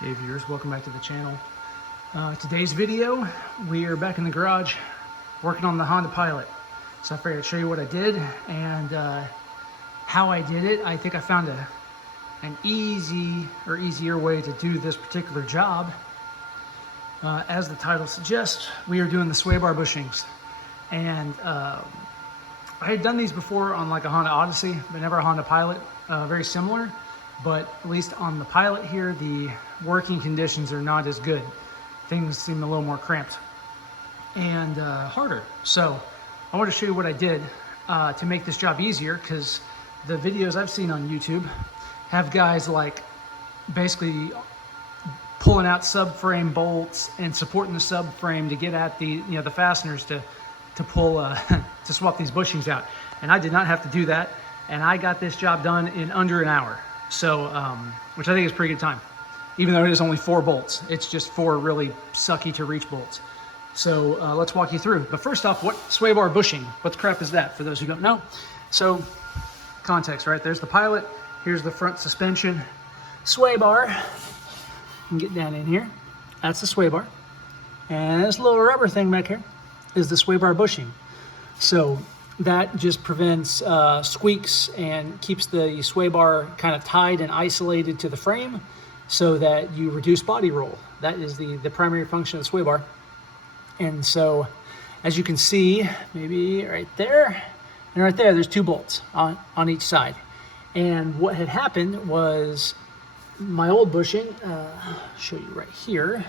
Hey viewers, welcome back to the channel. Today's video, we are back in the garage working on the Honda Pilot. So I figured I'd show you what I did and how I did it. I think I found an easier way to do this particular job. As the title suggests, we are doing the sway bar bushings. And I had done these before on like a Honda Odyssey, but never a Honda Pilot. Very similar, but at least on the Pilot here, the working conditions are not as good. Things seem a little more cramped and harder. So I want to show you what I did to make this job easier, because the videos I've seen on YouTube have guys like basically pulling out subframe bolts and supporting the subframe to get at the the fasteners to pull to swap these bushings out. And I did not have to do that, and I got this job done in under an hour. So which I think is pretty good time. Even though it is only 4 bolts, it's just 4 really sucky to reach bolts. So let's walk you through. But first off, what sway bar bushing? What the crap is that, for those who don't know? So context, right? There's the Pilot. Here's the front suspension sway bar. You can get down in here. That's the sway bar. And this little rubber thing back here is the sway bar bushing. So that just prevents squeaks and keeps the sway bar kind of tied and isolated to the frame, so that you reduce body roll. That is the primary function of the sway bar. And so, as you can see, maybe right there, and right there, there's 2 bolts on each side. And what had happened was my old bushing, I'll show you right here.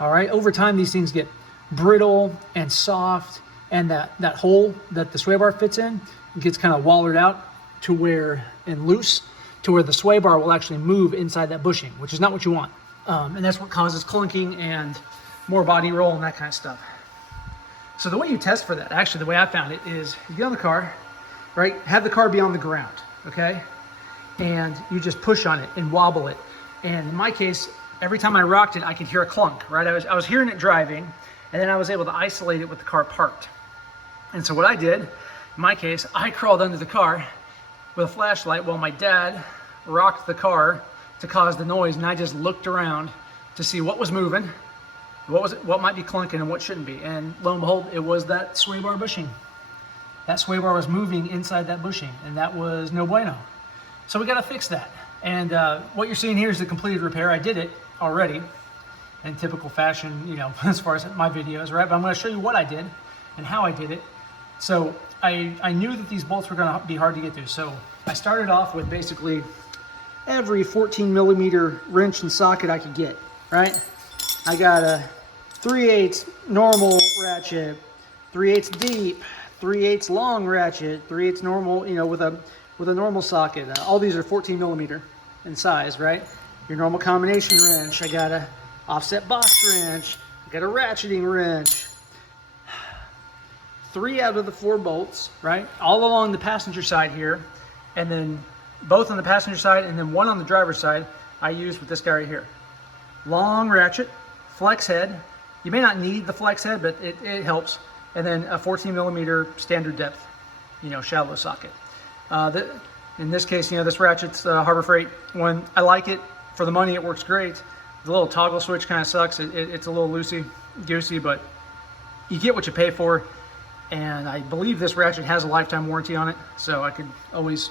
All right, over time, these things get brittle and soft, and that hole that the sway bar fits in gets kind of wallered out to where, and loose, to where the sway bar will actually move inside that bushing, which is not what you want. And that's what causes clunking and more body roll and that kind of stuff. So the way you test for that, actually the way I found it, is you get on the car, right? Have the car be on the ground, okay? And you just push on it and wobble it. And in my case, every time I rocked it, I could hear a clunk, right? I was hearing it driving, and then I was able to isolate it with the car parked. And so what I did, in my case, I crawled under the car with a flashlight while my dad rocked the car to cause the noise, and I just looked around to see what was moving, what might be clunking and what shouldn't be. And lo and behold, it was that sway bar bushing. That sway bar was moving inside that bushing, and that was no bueno. So we got to fix that. And what you're seeing here is the completed repair. I did it already in typical fashion, as far as my videos, right? But I'm going to show you what I did and how I did it. So I knew that these bolts were going to be hard to get to. So I started off with basically every 14 millimeter wrench and socket I could get, right? I got a 3/8 normal ratchet, 3/8 deep, 3/8 long ratchet, 3/8 normal, with a normal socket. All these are 14 millimeter in size, right? Your normal combination wrench. I got a offset box wrench. I got a ratcheting wrench. 3 out of the 4 bolts, right? All along the passenger side here, and then both on the passenger side and then 1 on the driver's side, I used with this guy right here. Long ratchet, flex head. You may not need the flex head, but it helps. And then a 14 millimeter standard depth, shallow socket. In this case, this ratchet's Harbor Freight one. I like it. For the money, it works great. The little toggle switch kind of sucks. It's a little loosey-goosey, but you get what you pay for. And I believe this ratchet has a lifetime warranty on it, so I could always,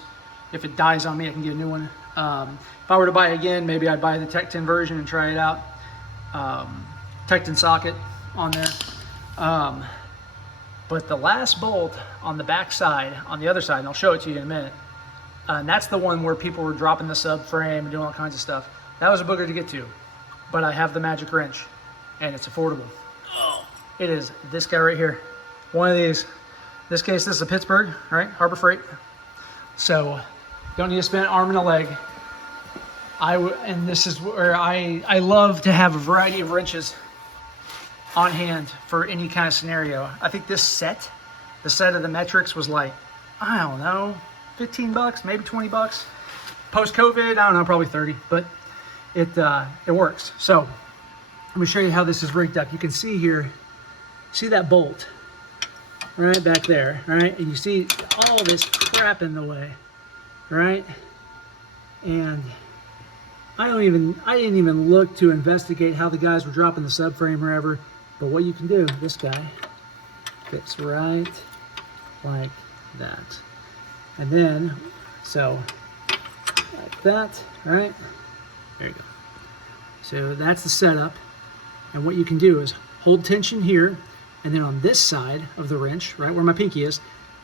if it dies on me, I can get a new one. If I were to buy it again, maybe I'd buy the Tech 10 version and try it out. Tech 10 socket on there. But the last bolt on the back side, on the other side, and I'll show it to you in a minute, and that's the one where people were dropping the subframe and doing all kinds of stuff. That was a booger to get to, but I have the magic wrench, and it's affordable. It is this guy right here. One of these. In this case, this is a Pittsburgh, right? Harbor Freight. So don't need to spend an arm and a leg. And this is where I love to have a variety of wrenches on hand for any kind of scenario. I think this set, the set of the metrics, was like, I don't know, 15 bucks, maybe 20 bucks. Post-COVID, I don't know, probably 30, but it works. So let me show you how this is rigged up. You can see here, see that bolt right back there, right? And you see all this crap in the way, right? And I didn't even look to investigate how the guys were dropping the subframe or ever. But what you can do, this guy fits right like that. And then, so like that, right? There you go. So that's the setup. And what you can do is hold tension here, and then on this side of the wrench, right where my pinky is,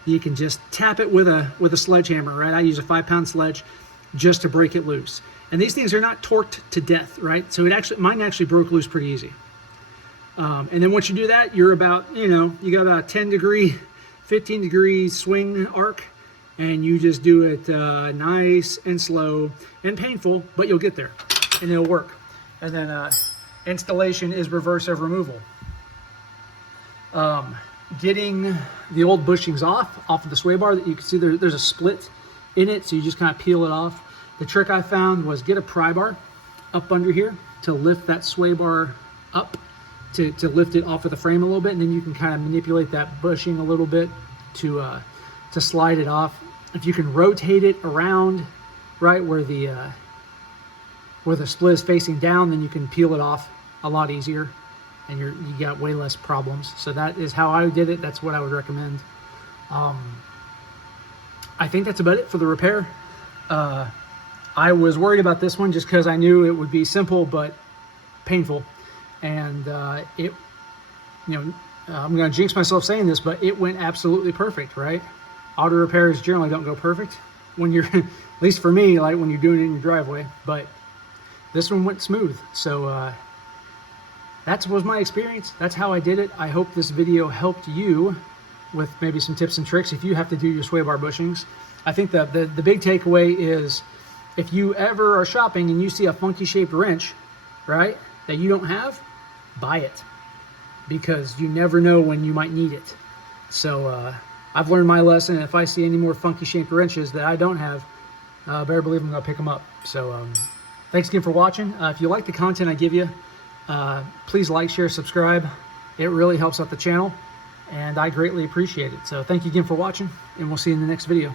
you can just tap it with a sledgehammer, right? I use a 5-pound sledge just to break it loose. And these things are not torqued to death, right? So mine actually broke loose pretty easy. And then once you do that, you're about, you got about a 10-degree, 15-degree swing arc, and you just do it nice and slow and painful, but you'll get there and it'll work. And then installation is reverse of removal. Getting the old bushings off of the sway bar, that you can see there's a split in it, so you just kind of peel it off. The trick I found was get a pry bar up under here to lift that sway bar up, to lift it off of the frame a little bit, and then you can kind of manipulate that bushing a little bit to slide it off. If you can rotate it around right where the split is facing down, then you can peel it off a lot easier, and you got way less problems. So that is how I did it. That's what I would recommend. I think that's about it for the repair. I was worried about this one just because I knew it would be simple but painful, and I'm going to jinx myself saying this, but it went absolutely perfect, right? Auto repairs generally don't go perfect when you're, at least for me, like when you're doing it in your driveway, but this one went smooth. So that was my experience. That's how I did it. I hope this video helped you with maybe some tips and tricks if you have to do your sway bar bushings. I think the big takeaway is, if you ever are shopping and you see a funky shaped wrench, right, that you don't have, buy it, because you never know when you might need it. So I've learned my lesson. If I see any more funky shaped wrenches that I don't have, better believe I'm gonna pick them up. So thanks again for watching. If you like the content I give you, please like, share, subscribe. It really helps out the channel, and I greatly appreciate it. So thank you again for watching, and we'll see you in the next video.